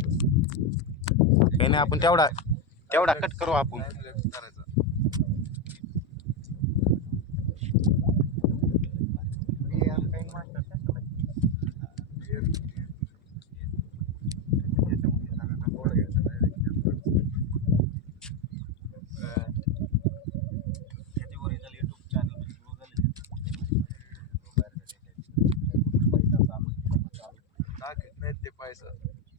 काही नाही, आपण तेवढा कट करू आपण.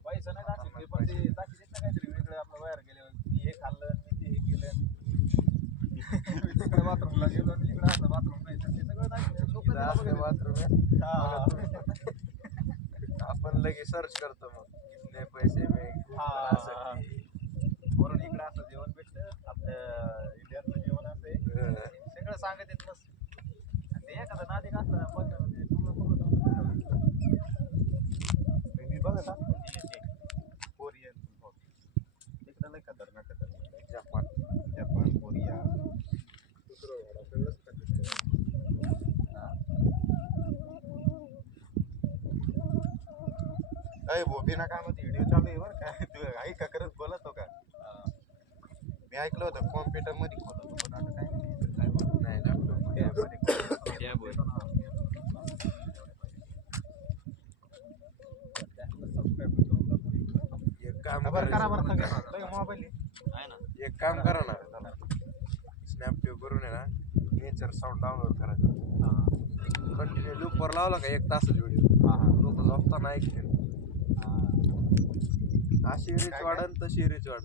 पैसा नाही दाखवते पण ते दाखवते ना काहीतरी वेगळं आपलं बाहेर गेल्यावर मी हे खाल्लं मी ते हे केलं तिकडे बाथरूमला गेलो तिकडे असं बाथरूम नाही ते सगळं दाखवते लोक बाथरूम आपण लगेच सर्च करतो मग कितने पैसे में वरून इकडे असं जेवण भेटतं आपलं इंडियातलं जेवण असं आहे सगळं सांगत येत मस्त आणि ते एखादा नादिक असला पण मी बघत असतो कोरियन तिकडे लय खतरनाक जपान कोरिया अय बिना कामाची व्हिडिओ चालू आहे बरं का. तू ऐका करत बोलत हो का. मी ऐकलं होतं कॉम्प्युटर मध्ये खोलत होतो पण आता काय मोबाईल आहे ना. एक काम करा ना, स्नॅपडीव करून आहे ना नेचर साऊंड डाउनलोड करायचं. कंटिन्यू लूपवर लावला का 1 तासाचा व्हिडिओ लोक झोपताना ऐकतील. अशी रीच वाढन तशी रीच वाढ.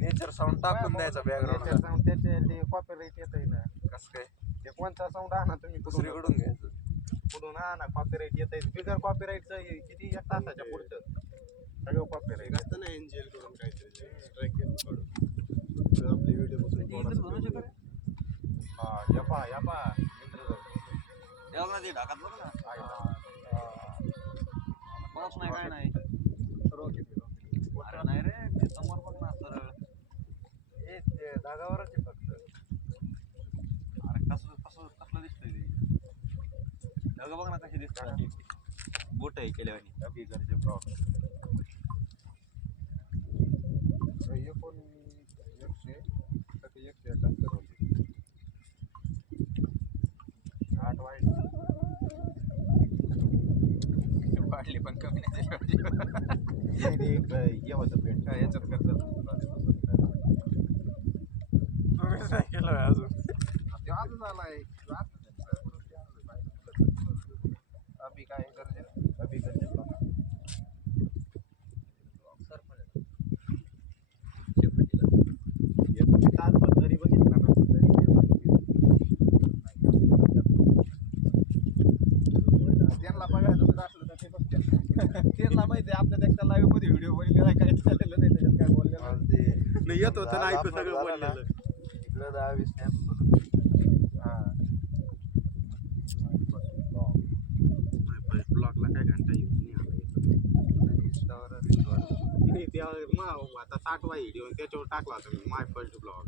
नेचर साऊंड टाकून द्यायचा बॅकग्राऊंड साऊंड त्याचे ते कॉपीराइट येत ना. कसं काय ते कोणता साऊंड आणा तुम्ही दुसरीकडून घ्यायचं. कुठून आणा कॉपीराइट येत आहे. बिगर कॉपीराइटचं किती 1 तासाच्या पुढचं सगळं कॉपीराइट असतं ना. एनजीएल करून काहीतरी स्ट्राईक केलं आपली व्हिडिओ बसून ढाकात बघ ना पाऊस नाही काय नाही नाही रे ते समोर बघ ना सरळ ते धागावरच आहे फक्त. अरे कसलं दिसतंय ते ढग बघ ना कशी दिसतात बोट आहे केल्यावानी अभि घरचे प्रॉब्लेम पण 171 होती 8 वाढली पण कमी नाही हे होतं पेट याच्यात करतात तुम्हीच नाही केलं अजून. ते अजून आलाय अभि काय गरजे अभि गरजे जरी बघितला ना तरी त्यांना बघायचं असलं तर ते बघते त्यांना माहिती आहे आपल्यापेक्षा लाईव्ह मध्ये व्हिडिओ बनलेला काय चाललेलं नाही त्याच्यात काय बोललेलं नाही येत होतं ना ऐकू सगळं बोललेलं. इकडं 10-20 ब्लॉगला काय घंटा येऊन नाही त्या मग आता 60वा व्हिडिओ त्याच्यावर टाकला होता मी माय फर्स्ट ब्लॉग.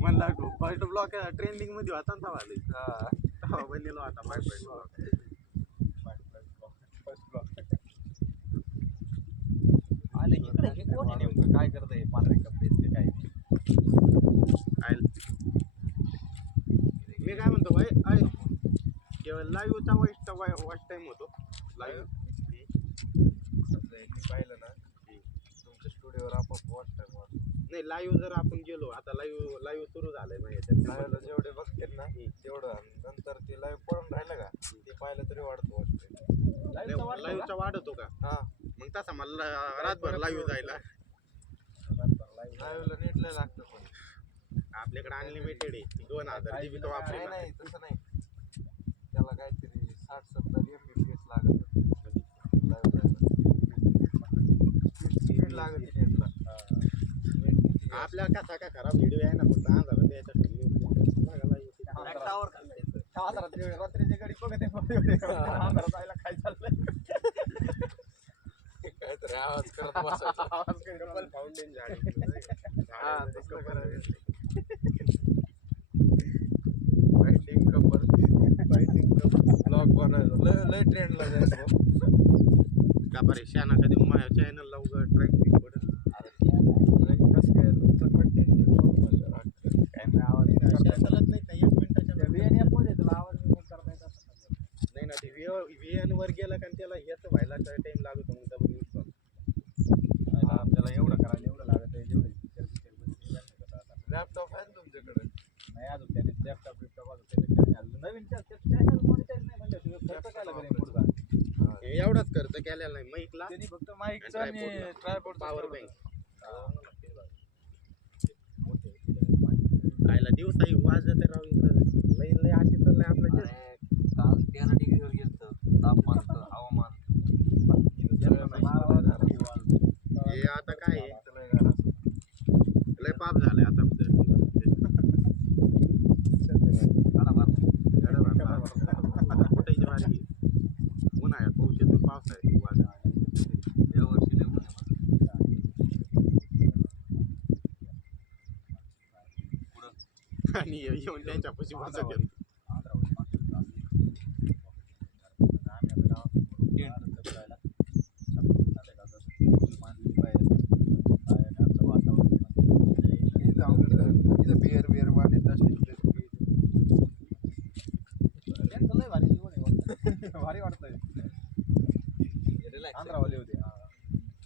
म्हणला फर्स्ट ब्लॉग ट्रेंडिंग मध्ये होता ना वाले बनलेला होता माय फर्स्ट ब्लॉग. आले इकडे हे कोण आहे नेमकं काय करतंय पांढरे कपडे ते काय मी काय म्हणतो भाई केवळ लाईव्हचा वॉच टाइम होतो. लाईव्ह पाहिलं ना तुमच्या स्टुडिओवर आपोआप वॉच टाइम वाढतो. नाही लाईव्ह जर आपण गेलो आता लाईव्ह सुरू झालंय मग याच्यात लाईव्हला जेवढे बघतील ना तेवढं नंतर ते लाईव्ह पडून राहिलं का ते पाहिलं तरी वाढतो वॉच टाइम. लाईव्हचा वाढतो का. हा मग तसा मला रातभर लाईव्ह जायला लाईव्हला नेट लय लागतं पण आपल्याकडे अनलिमिटेड आहे 2000 GB वापरेल. नाही तसं नाही त्याला काहीतरी 60-70 MBPS लागत स्पीड लागत नेटला. आपल्या कसा का खराब व्हिडिओ आहे ना फक्त 1000 त्याच्यात रात्रीची गाडी बघत जायला काय चाललंय काहीतरी आवाज करत बसायचा. फाउंटेन झाड तसं करायचं. फायटिंग कपल ब्लॉग बनायचं लय ट्रेंडला जायचं. का बरे शाना कधी माझ्या चॅनलला उगा ट्रॅक पडत कसं काय तुमचं कंटेंट काय नाही आवाज चालत नाही का 1 मिनिटाच्या नाही ना ते VN वर गेला का त्याला हेच व्हायला टाइम लागतो मग डबल इन्स्टॉल आपल्याला एवढं करायला एवढं लागत आहे जेवढे लॅपटॉप आहे ना तुमच्याकडे नाही अजून त्याने लॅपटॉप नवीन चॅनल मॉनिटाईज नाही म्हणलं खर्च काय लागेल पुढचा हे एवढाच खर्च केलेला नाही माईकला त्यांनी फक्त माईकचा आणि ट्रायपॉड पॉवर बँक आयला दिवसाही वाजत राव इकडं लई लई आधी चाललंय आपलं जे काल 13 डिग्रीवर गेलं तापमान हवामान हे आता काय आहे? लय पाप झालंय आता कुठे वारी उन्हाळ्यात पाऊस येतो पावसाळ्यात वाज यावर्षी लय ऊन आहे. आणि येऊन त्यांच्यापाशी वाजत येतो बिअर वाले भारी वाटतंय आंध्रावाले होते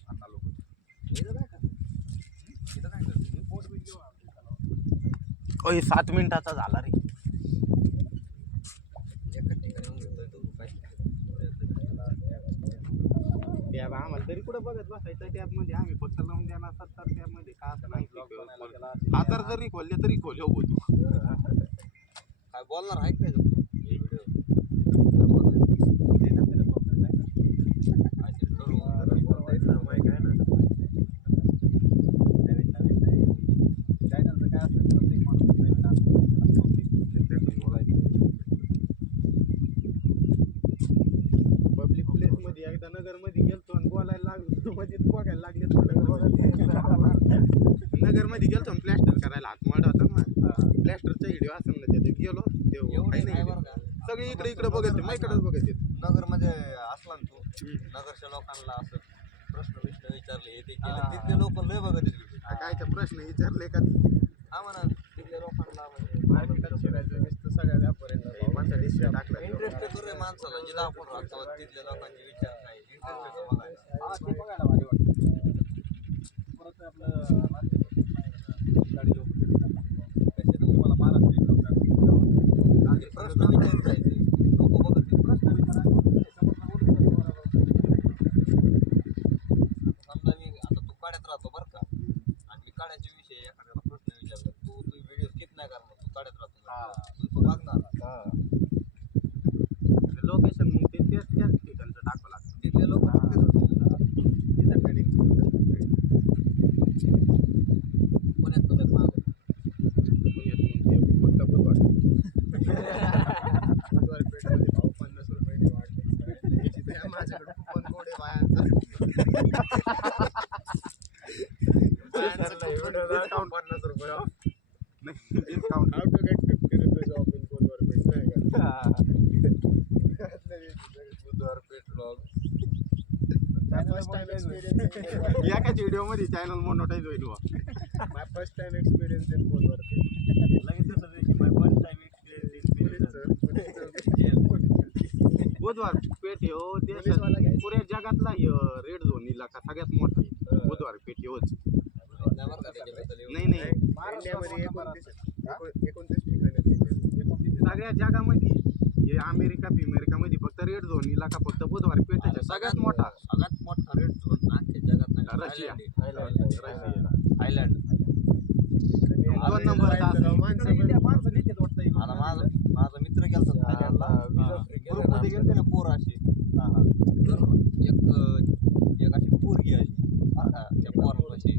अण्णा लोक ओय 7 मिनिटाचा झाला रे टॅब आम्हाला तरी कुठं बघत बसायचं टॅब मध्ये आम्ही फक्त लावून देणार 70 टॅब मध्ये का असं नाही 1000 जरी खोलले तरी खोल्या होतो काय बोलणार आहे काय पब्लिक प्लेस मध्ये एकदा नगर मध्ये गेलतो आणि बोलायला लागलो मध्ये बघायला लागले नगर मध्ये गेलतो आणि प्लॅस्टर करायला हात माड होता ना प्लॅस्टरचा व्हिडिओ असेल ना त्याच्यात गेलो ते सगळे इकडे इकडे बघत माझ्याकडेच बघत नगर मध्ये असला ना तू नगरच्या लोकांना असं प्रश्न विचारले हे ते केलं तिथले लोक लय बघत कायचे प्रश्न विचारले का हा म्हणा तिथल्या लोकांना सगळ्या व्यापाऱ्यांना माणसा डिस्ट्रिक्ट टाकला इंटरेस्ट येतो रे माणसाला जिथं आपण राहतो तिथल्या लोकांचे विचार काय इंटरेस्ट येतो बघायला ते बघायला भारी वाटतं परत आपलं गाडी लोक तुम्हाला महाराष्ट्र आणि प्रश्न विचारून जायचे लोक बघत प्रश्न समजा मी आता तू काड्यात राहतो बरं का आणि मी काड्याच्या विषयी एखाद्याला प्रश्न विचारला तू व्हिडिओ स्किप नाही करणार तू काड्यात राहतो तू बघणार लोकेशन मग ते त्याच ठिकाणचं टाकावं लागतं तिथले लोक पुण्यात तुला माग पुण्यात मग ते फक्त बुधवार पेट्रोल भाव 50 रुपयांनी वाढले माझ्याकडे कुपन कोड आहे बायांचा डिस्काउंट 50 रुपये discount how to get 50 rupees off in Budhwar Peth नाही का Budhwar Peth blog first time experience एकाच व्हिडिओ मध्ये चॅनल मोनोटाईज होईल my first time experience in Budhwar Peth लगेच तसं माय फर्स्ट टाइम बुधवार पेठ हो देशात पुऱ्या जगातला रेड झोन इलाका सगळ्यात मोठा आहे बुधवार पेठ होच नाही नाही इंडियामध्ये 29 ठिकाणी सगळ्या जगामध्ये हे अमेरिकामध्ये फक्त रेड झोन इलाका फक्त बुधवार पेठ सगळ्यात मोठा रेड झोन अख्ख्या जगात नाही रशिया थायलंड 2 नंबर आता माझा मित्र गेलता थायलंडला ग्रुपमध्ये गेलते ना पोर अशी तर एक अशी पोरगी आली आता त्या पोरापाशी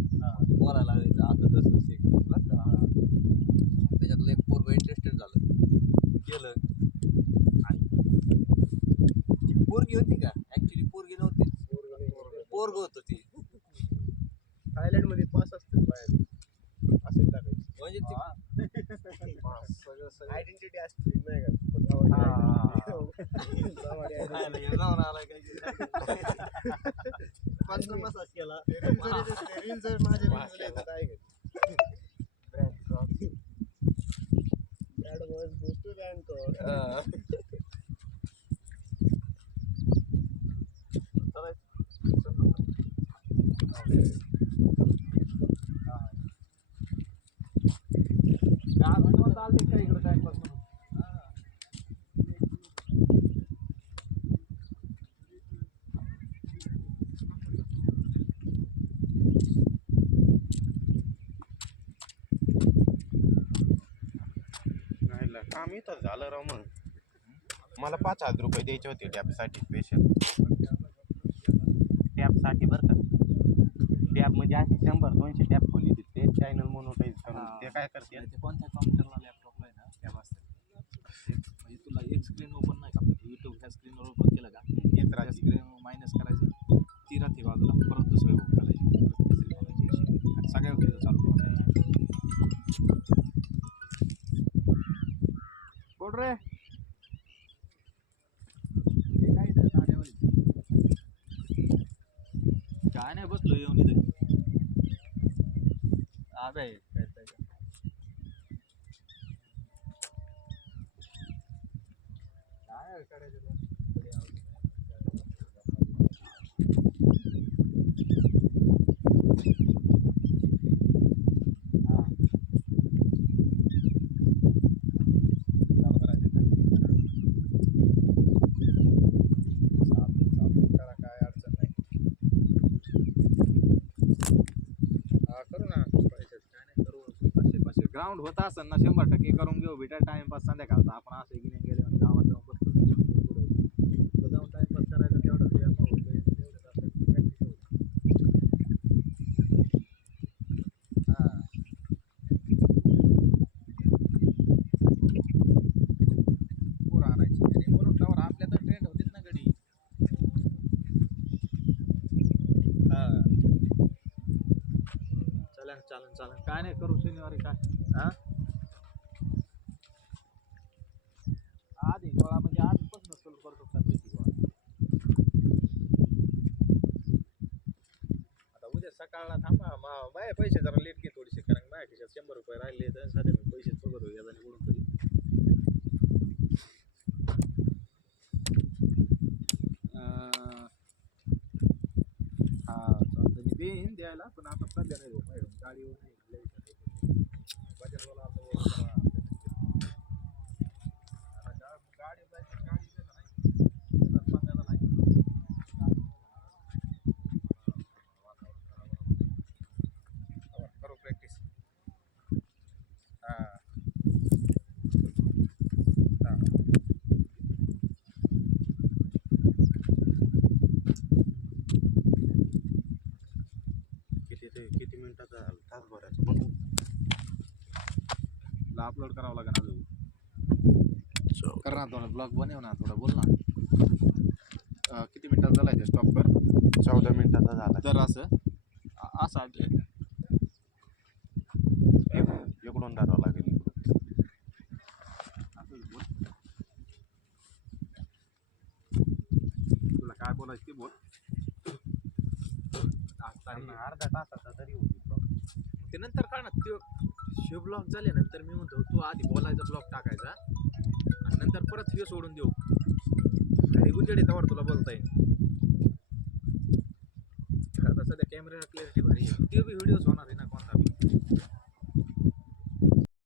बोलायला लागली असं तसं त्याच्यातलं एक पोरग इंटरेस्टेड झालं केलं आणि ती पोरगी होती का ऍक्च्युली पोरगी नव्हती पोरग होतं ती थायलंड मध्ये पास असते बाहेर असं टाकायचं म्हणजे ती आयडेंटिटी असते नाही का जाऊन आलाय काय मसाज केला इकडे टाइमपास काम इथं झालं राव मग मला 5,000 रुपये द्यायचे होते टॅपसाठी स्पेशल टॅपसाठी बरं का टॅप म्हणजे असे 100-200 टॅप खोली ते चॅनल मोनोटाईज करून ते काय करते ते कोणत्या कॉम्प्युटरला लॅपटॉपला आहे ना टॅब असते म्हणजे तुला एक स्क्रीन ओपन नाही का युट्यूब ह्या स्क्रीनवर ओपन केलं का त्या स्क्रीन मायनस करायचं ती राहते बाजूला परत दुसरे ओपन करायची परत तिसरी करायची आणि सगळ्या व्हिडिओ चालू करायचे कोण रे काय नाही बसलो येऊन इथे काय ग्राउंड होता असेल ना 100% करून घेऊ बेटा टाइमपास संध्याकाळचा आपण असं की नाही गेले आणि गावात जाऊन बसतो जाऊन टाइमपास करायचा तेवढं पोर आणायची आणि वरून टावर आपल्या तर ट्रेंड होतीच ना गडी चालन काय नाही करू शनिवारी काय आधी गोळा म्हणजे आजपासून सुरू करतो का पैसे गोळा आता उद्या सकाळला थांबा माझे पैसे जरा लेट घे थोडीशी कारण माझ्या खिशात 100 रुपये राहिले तर साधे मी पैसेच बघतो याचा निवडून तरी चालतं मी देईन द्यायला पण आता सध्या नाही मॅडम गाडीवर नाही बजेटवाला गाडी जायचं गाडी नाही करू प्रॅक्टिस किती मिनिटाचा झाला तासभराचा पण अपलोड करावं लागेल अजून कर ना थोडं ब्लॉग बनव ना थोडं बोल ना किती मिनिटात झाला आहे स्टॉप कर 14 मिनिटाचा झाला तर असं इकडून धरावं लागेल तुला काय बोलायचं ते बोल अर्धा तासाचा तरी होती ते नंतर काय ना तो शिव ब्लॉग झाल्यानंतर मी म्हणतो तू आधी बोलायचा ब्लॉग टाकायचा आणि नंतर परत हे सोडून देऊ आणि उजेड येतावर तुला बोलता येईल आता सध्या कॅमेरा क्लिअरिटी भारी ते बी व्हिडिओज होणार आहे